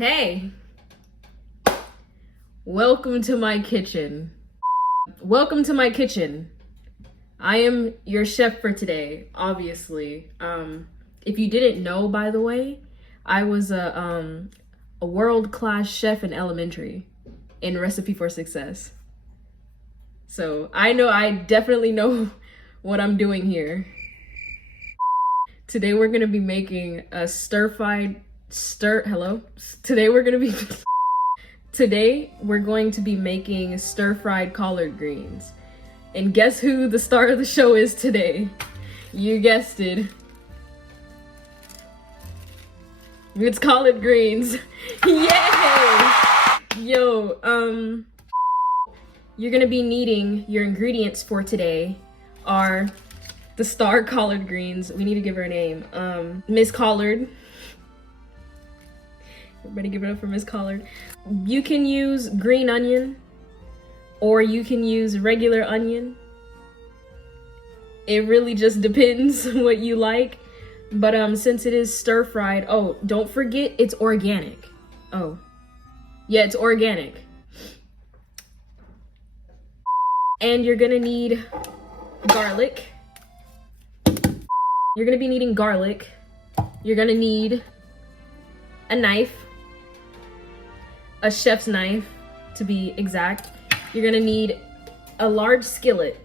Hey, welcome to my kitchen. Welcome to my kitchen. I am your chef for today, obviously. If you didn't know, by the way, I was a world-class chef in elementary in Recipe for Success. So I definitely know what I'm doing here. Today we're gonna be making a Today we're going to be making stir-fried collard greens. And guess who the star of the show is today? You guessed it. It's collard greens. Yay! Yo, you're gonna be needing your ingredients for today are the star collard greens. We need to give her a name. Miss Collard. Everybody give it up for Miss Collard. You can use green onion or you can use regular onion. It really just depends what you like. But since it is stir-fried, oh, don't forget it's organic. Oh, yeah, it's organic. And you're gonna need garlic. You're gonna be needing garlic. You're gonna need a knife, a chef's knife to be exact. You're gonna need a large skillet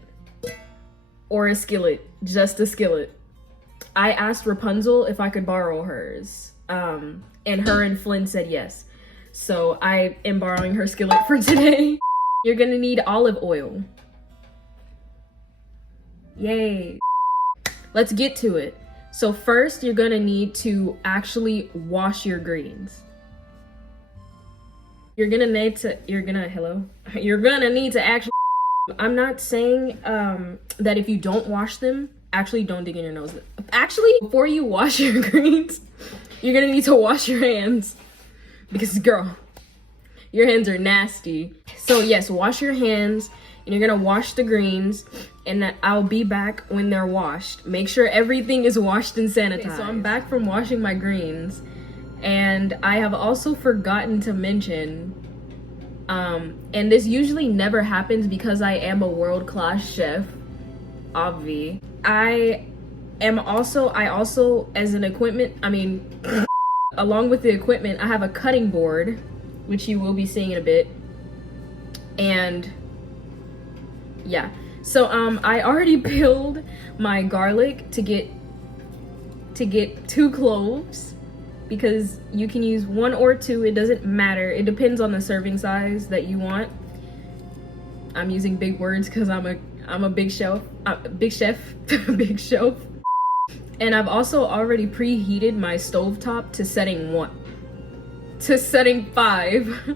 or a skillet, just a skillet. I asked Rapunzel if I could borrow hers, and her and Flynn said yes. So I am borrowing her skillet for today. You're gonna need olive oil. Yay. Let's get to it. So first, you're gonna need to actually wash your greens. You're gonna need to actually, I'm not saying that if you don't wash them, actually don't dig in your nose. Actually, before you wash your greens, you're gonna need to wash your hands. Because girl, your hands are nasty. So yes, wash your hands and you're gonna wash the greens and I'll be back when they're washed. Make sure everything is washed and sanitized. Okay, so I'm back from washing my greens and I have also forgotten to mention, and this usually never happens because I am a world-class chef, obvi. I also, as an equipment, along with the equipment, I have a cutting board, which you will be seeing in a bit. And yeah, so I already peeled my garlic to get 2 cloves, because you can use 1 or 2, it doesn't matter. It depends on the serving size that you want. I'm using big words because I'm a big chef, big shelf. And I've also already preheated my stovetop to setting 5.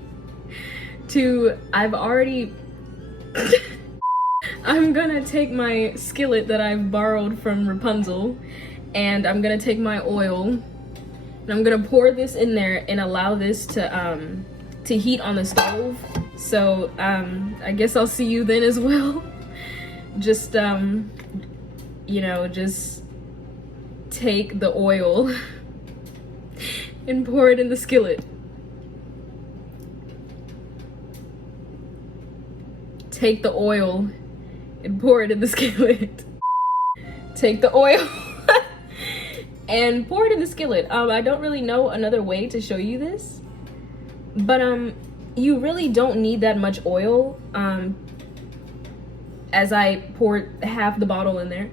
I'm gonna take my skillet that I've borrowed from Rapunzel and I'm gonna take my oil and I'm gonna pour this in there and allow this to heat on the stove. So I guess I'll see you then as well. Just just take the oil and pour it in the skillet. Take the oil and pour it in the skillet. Take the oil and pour it in the skillet. I don't really know another way to show you this, but you really don't need that much oil. As I poured half the bottle in there,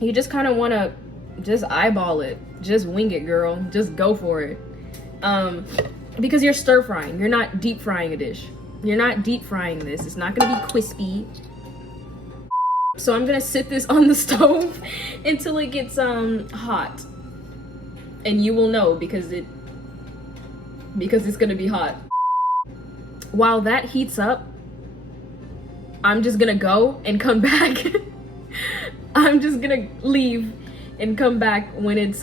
you just kind of want to just eyeball it, just wing it, girl, just go for it. Because you're stir frying, you're not deep frying a dish. You're not deep frying this. It's not gonna be crispy. So I'm gonna sit this on the stove until it gets hot. And you will know because it's gonna be hot. While that heats up, I'm just gonna go and come back. I'm just gonna leave and come back when it's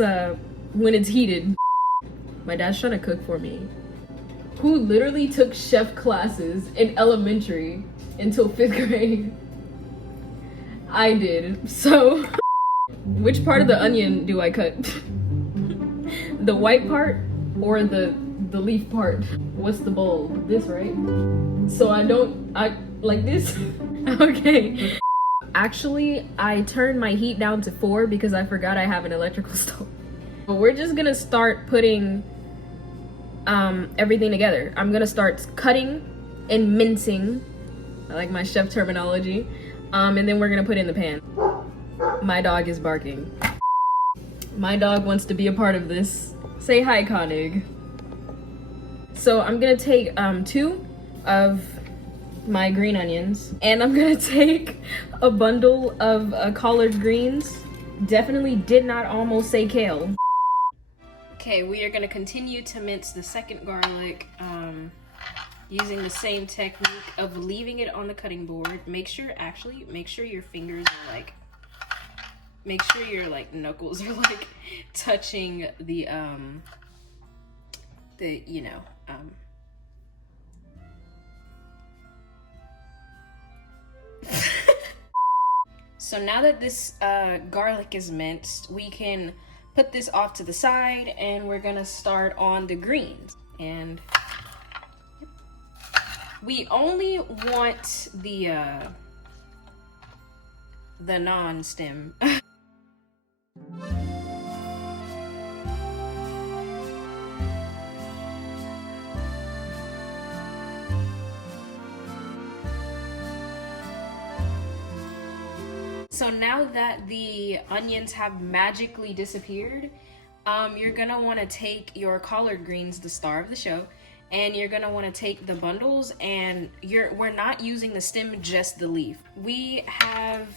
heated. My dad's trying to cook for me. Who literally took chef classes in elementary until 5th grade. I did. So, which part of the onion do I cut? The white part or the leaf part. What's the bulb? This, right? So I like this. Okay. Actually, I turned my heat down to 4 because I forgot I have an electrical stove. But we're just gonna start putting everything together. I'm gonna start cutting and mincing. I like my chef terminology. And then we're gonna put it in the pan. My dog is barking. My dog wants to be a part of this. Say hi, Konig. So I'm gonna take 2 of my green onions, and I'm gonna take a bundle of collard greens. Definitely did not almost say kale. Okay, we are gonna continue to mince the second garlic using the same technique of leaving it on the cutting board. Make sure your fingers are like, make sure your like knuckles are like touching the So now that this garlic is minced, we can put this off to the side, and we're gonna start on the greens. And we only want the non-stem. So now that the onions have magically disappeared, you're gonna want to take your collard greens, the star of the show, and you're gonna want to take the bundles, and we're not using the stem, just the leaf. We have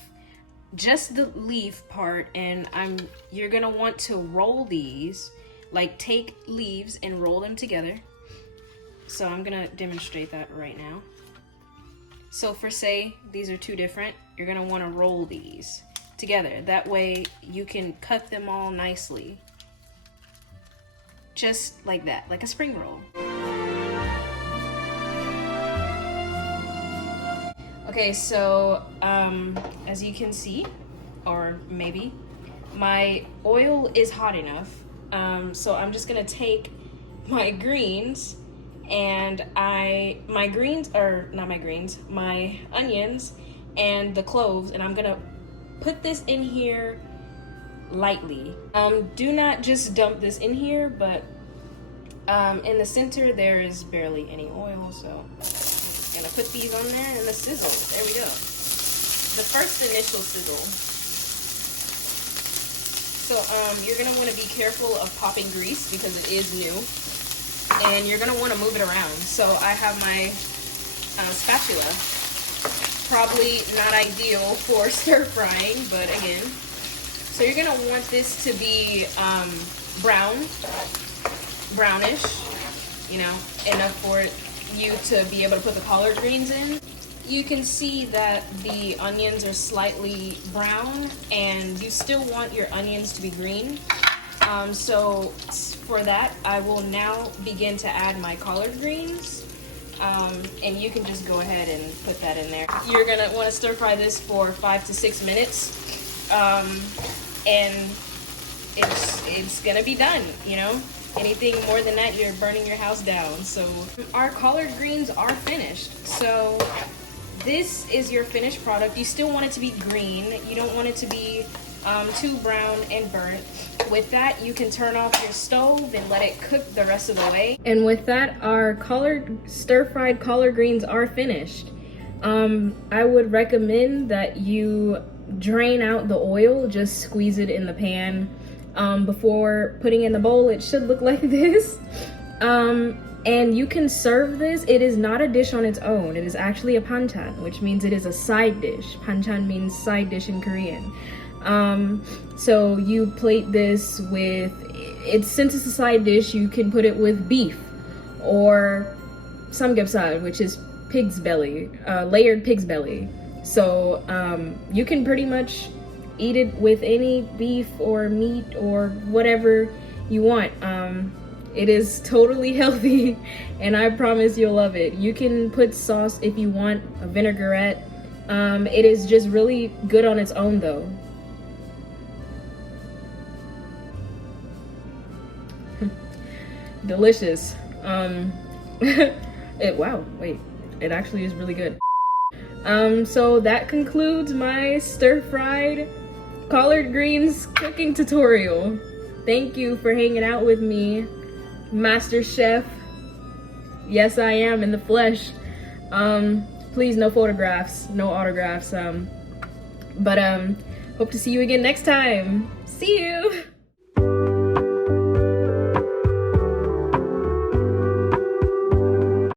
just the leaf part, and you're gonna want to roll these, like take leaves and roll them together. So I'm gonna demonstrate that right now. So for say these are 2 different, you're gonna want to roll these together. That way you can cut them all nicely. Just like that, like a spring roll. Okay, so as you can see, or maybe, my oil is hot enough. So I'm just gonna take my greens, and my onions and the cloves, and I'm gonna put this in here lightly. Do not just dump this in here, but in the center there is barely any oil, so I'm just gonna put these on there and the sizzle. There we go. The first initial sizzle. So you're gonna want to be careful of popping grease because it is new. And you're gonna want to move it around. So I have my spatula. Probably not ideal for stir frying, but again. So you're gonna want this to be brownish, you know, enough for you to be able to put the collard greens in. You can see that the onions are slightly brown, and you still want your onions to be green. So for that, I will now begin to add my collard greens, and you can just go ahead and put that in there. You're gonna want to stir fry this for 5 to 6 minutes, and it's gonna be done, you know? Anything more than that, you're burning your house down. So our collard greens are finished. So this is your finished product. You still want it to be green. You don't want it to be too brown and burnt. With that, you can turn off your stove and let it cook the rest of the way. And with that, our stir-fried collard greens are finished. I would recommend that you drain out the oil, just squeeze it in the pan. Before putting in the bowl, it should look like this. And you can serve this. It is not a dish on its own. It is actually a banchan, which means it is a side dish. Banchan means side dish in Korean. So you plate this with, since it's a side dish, you can put it with beef or samgyeopsal, which is pig's belly, layered pig's belly. So you can pretty much eat it with any beef or meat or whatever you want. It is totally healthy, and I promise you'll love it. You can put sauce if you want, a vinaigrette. It is just really good on its own though. delicious. Wow, wait, it actually is really good. So that concludes my stir-fried collard greens cooking tutorial. Thank you for hanging out with me, Master Chef. Yes, I am in the flesh. Please, no photographs, no autographs. But hope to see you again next time. See you.